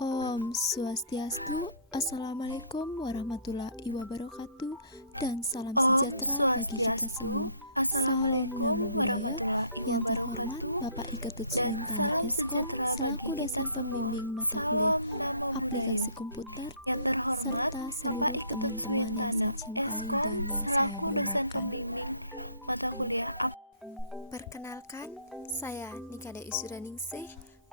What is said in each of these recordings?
Om Swastiastu, Assalamualaikum warahmatullahi wabarakatuh, dan salam sejahtera bagi kita semua. Salam Namo Buddhaya. Yang terhormat Bapak Iketut Swintana Eskom selaku dosen pembimbing mata kuliah aplikasi komputer, serta seluruh teman-teman yang saya cintai dan yang saya banggakan. Perkenalkan, saya Nikade Isudaningsih,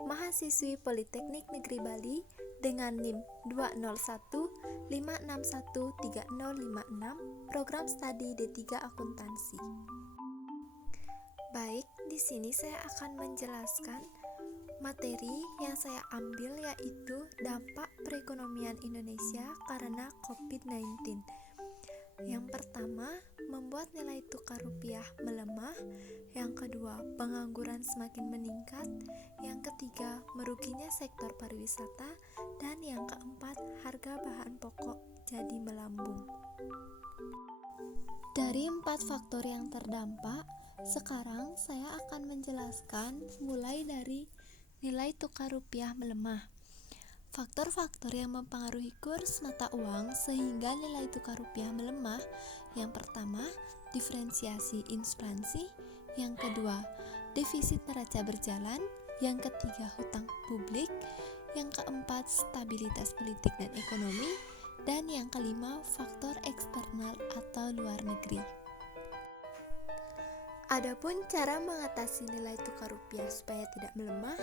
mahasiswi Politeknik Negeri Bali dengan NIM 201561356, program studi D3 Akuntansi. Baik, di sini saya akan menjelaskan materi yang saya ambil, yaitu dampak perekonomian Indonesia karena COVID-19. Yang pertama, membuat nilai tukar rupiah melemah. Yang kedua, pengangguran semakin meningkat. Yang ketiga, meruginya sektor pariwisata. Dan yang keempat, harga bahan pokok jadi melambung. Dari 4 faktor yang terdampak, sekarang saya akan menjelaskan mulai dari nilai tukar rupiah melemah. Faktor-faktor yang mempengaruhi kurs mata uang sehingga nilai tukar rupiah melemah. Yang pertama, diferensiasi inflasi. Yang kedua, defisit neraca berjalan. Yang ketiga, hutang publik. Yang keempat, stabilitas politik dan ekonomi. Dan yang kelima, faktor eksternal atau luar negeri. Adapun cara mengatasi nilai tukar rupiah supaya tidak melemah,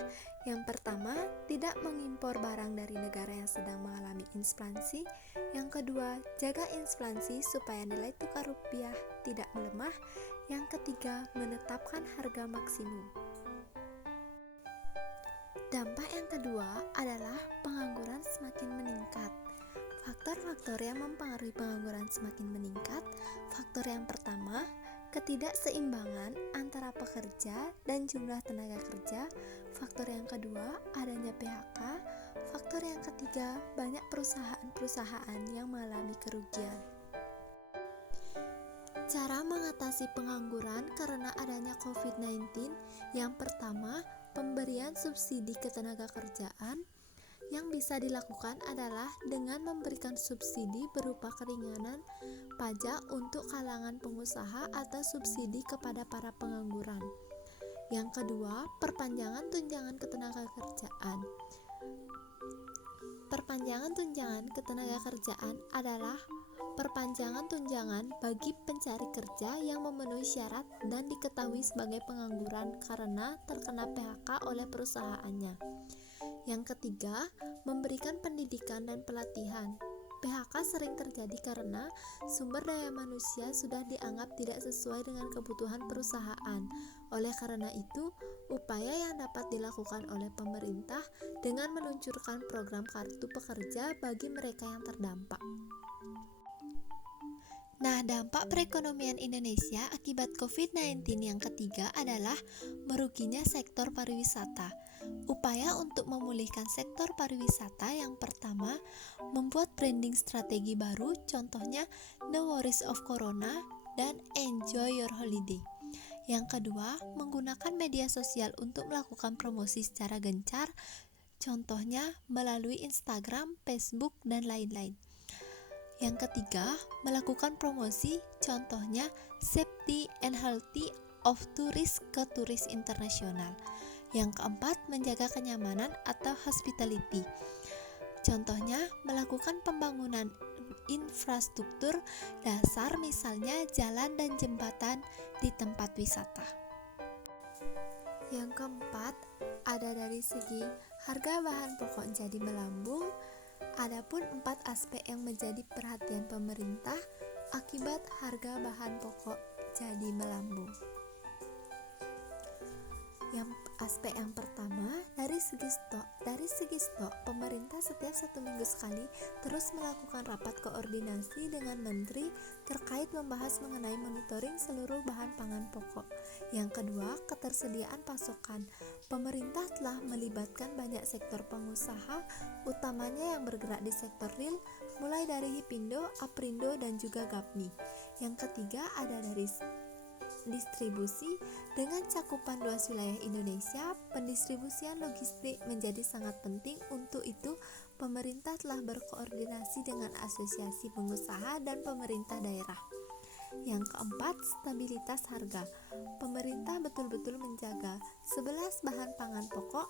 yang pertama, tidak mengimpor barang dari negara yang sedang mengalami inflasi. Yang kedua, jaga inflasi supaya nilai tukar rupiah tidak melemah. Yang ketiga, menetapkan harga maksimum. Dampak yang kedua adalah pengangguran semakin meningkat. Faktor-faktor yang mempengaruhi pengangguran semakin meningkat. Faktor yang pertama, ketidakseimbangan antara pekerja dan jumlah tenaga kerja. Faktor yang kedua, adanya PHK. Faktor yang ketiga, banyak perusahaan-perusahaan yang mengalami kerugian. Cara mengatasi pengangguran karena adanya COVID-19. Yang pertama, pemberian subsidi ketenaga kerjaan. Yang bisa dilakukan adalah dengan memberikan subsidi berupa keringanan pajak untuk kalangan pengusaha atau subsidi kepada para pengangguran. Yang kedua, perpanjangan tunjangan ketenaga kerjaan. Perpanjangan tunjangan ketenaga kerjaan adalah perpanjangan tunjangan bagi pencari kerja yang memenuhi syarat dan diketahui sebagai pengangguran karena terkena PHK oleh perusahaannya. Yang ketiga, memberikan pendidikan dan pelatihan. PHK sering terjadi karena sumber daya manusia sudah dianggap tidak sesuai dengan kebutuhan perusahaan. Oleh karena itu, upaya yang dapat dilakukan oleh pemerintah dengan meluncurkan program kartu pekerja bagi mereka yang terdampak. Nah, dampak perekonomian Indonesia akibat COVID-19 yang ketiga adalah meruginya sektor pariwisata. Upaya untuk memulihkan sektor pariwisata yang pertama, membuat branding strategi baru, contohnya No Worries of Corona dan Enjoy Your Holiday. Yang kedua, menggunakan media sosial untuk melakukan promosi secara gencar, contohnya melalui Instagram, Facebook, dan lain-lain. Yang ketiga, melakukan promosi, contohnya safety and healthy of tourist ke turis internasional. Yang keempat, menjaga kenyamanan atau hospitality. Contohnya, melakukan pembangunan infrastruktur dasar, misalnya jalan dan jembatan di tempat wisata. Yang keempat, ada dari segi harga bahan pokok jadi melambung. Adapun 4 aspek yang menjadi perhatian pemerintah akibat harga bahan pokok jadi melambung. Yang aspek yang pertama, dari segi stok, pemerintah setiap 1 minggu sekali terus melakukan rapat koordinasi dengan menteri terkait membahas mengenai monitoring seluruh bahan pangan pokok. Yang kedua, ketersediaan pasokan. Pemerintah telah melibatkan banyak sektor pengusaha, utamanya yang bergerak di sektor real, mulai dari Hipindo, Aprindo, dan juga Gapmi. Yang ketiga, ada dari distribusi. Dengan cakupan luas wilayah Indonesia, pendistribusian logistik menjadi sangat penting. Untuk itu, pemerintah telah berkoordinasi dengan asosiasi pengusaha dan pemerintah daerah. Yang keempat, stabilitas harga. Pemerintah betul-betul menjaga 11 bahan pangan pokok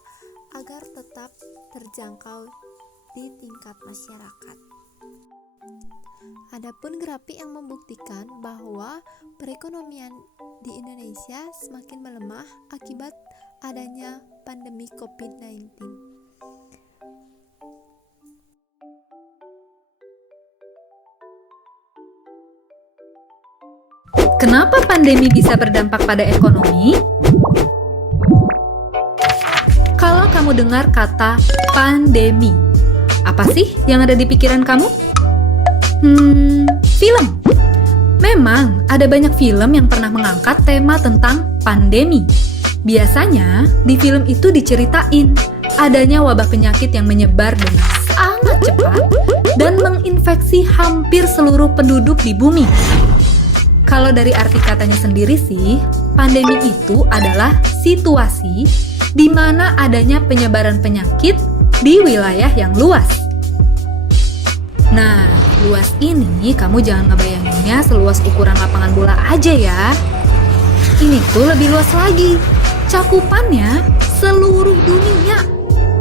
agar tetap terjangkau di tingkat masyarakat. Adapun grafik yang membuktikan bahwa perekonomian di Indonesia semakin melemah akibat adanya pandemi COVID-19. Kenapa pandemi bisa berdampak pada ekonomi? Kalau kamu dengar kata pandemi, apa sih yang ada di pikiran kamu? Film. Memang ada banyak film yang pernah mengangkat tema tentang pandemi. Biasanya di film itu diceritain adanya wabah penyakit yang menyebar dengan sangat cepat dan menginfeksi hampir seluruh penduduk di bumi. Kalau dari arti katanya sendiri sih, pandemi itu adalah situasi di mana adanya penyebaran penyakit di wilayah yang luas. Nah, luas ini kamu jangan ngebayanginnya seluas ukuran lapangan bola aja ya. Ini tuh lebih luas lagi, cakupannya seluruh dunia.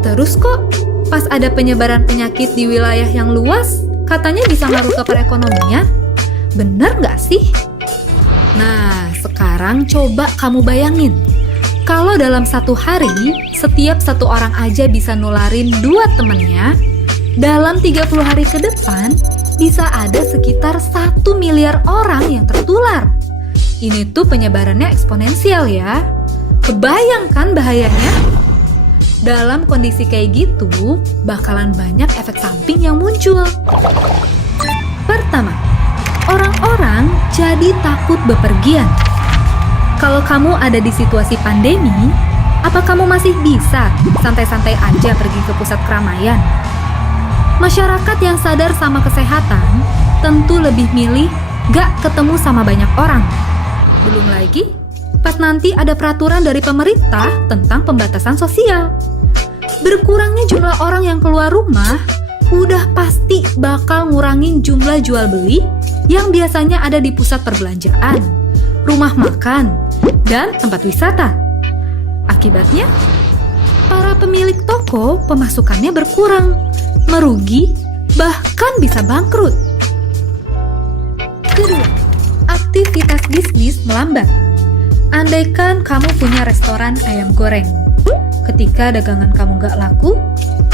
Terus kok pas ada penyebaran penyakit di wilayah yang luas, katanya bisa ngaruh ke perekonomian? Bener nggak sih? Nah, sekarang coba kamu bayangin. Kalau dalam satu hari, setiap satu orang aja bisa nularin 2 temennya, dalam 30 hari ke depan, bisa ada sekitar 1 miliar orang yang tertular. Ini tuh penyebarannya eksponensial ya. Kebayangkan bahayanya? Dalam kondisi kayak gitu, bakalan banyak efek samping yang muncul. Pertama, orang-orang jadi takut bepergian. Kalau kamu ada di situasi pandemi, apa kamu masih bisa santai-santai aja pergi ke pusat keramaian? Masyarakat yang sadar sama kesehatan tentu lebih milih gak ketemu sama banyak orang. Belum lagi, pas nanti ada peraturan dari pemerintah tentang pembatasan sosial. Berkurangnya jumlah orang yang keluar rumah udah pasti bakal ngurangin jumlah jual beli yang biasanya ada di pusat perbelanjaan, rumah makan, dan tempat wisata. Akibatnya, para pemilik toko pemasukannya berkurang, merugi, bahkan bisa bangkrut. Kedua, aktivitas bisnis melambat. Andaikan kamu punya restoran ayam goreng, ketika dagangan kamu gak laku,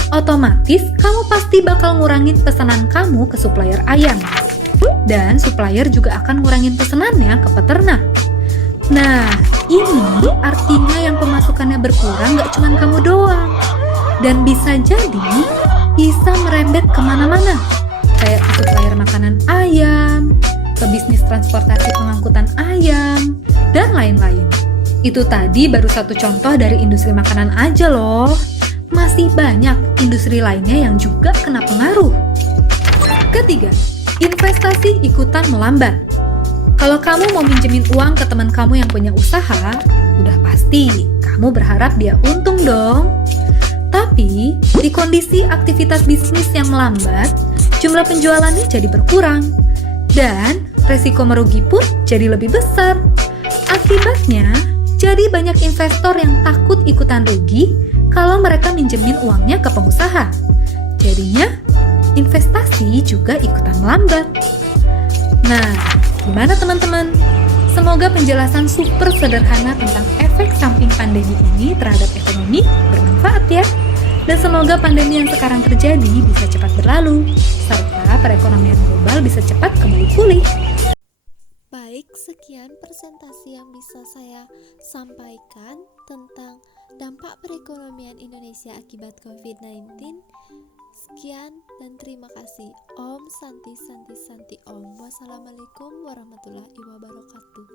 otomatis kamu pasti bakal ngurangin pesanan kamu ke supplier ayam. Dan supplier juga akan ngurangin pesanannya ke peternak. Nah, ini artinya yang pemasukannya berkurang gak cuma kamu doang. Dan bisa jadi, bisa merembet kemana-mana. Kayak ke supplier makanan ayam, ke bisnis transportasi pengangkutan ayam, dan lain-lain. Itu tadi baru satu contoh dari industri makanan aja loh. Masih banyak industri lainnya yang juga kena pengaruh. Ketiga, investasi ikutan melambat. Kalau kamu mau minjemin uang ke teman kamu yang punya usaha, udah pasti kamu berharap dia untung dong. Tapi, di kondisi aktivitas bisnis yang melambat, jumlah penjualannya jadi berkurang. Dan, resiko merugi pun jadi lebih besar. Akibatnya, jadi banyak investor yang takut ikutan rugi kalau mereka minjemin uangnya ke pengusaha. Jadinya, investasi juga ikutan melambat. Nah, gimana teman-teman? Semoga penjelasan super sederhana tentang efek samping pandemi ini terhadap ekonomi bermanfaat ya. Dan semoga pandemi yang sekarang terjadi bisa cepat berlalu, serta perekonomian global bisa cepat kembali pulih. Baik, sekian presentasi yang bisa saya sampaikan tentang dampak perekonomian Indonesia akibat COVID-19. Sekian dan terima kasih. Om Santi Santi Santi Om. Wassalamualaikum warahmatullahi wabarakatuh.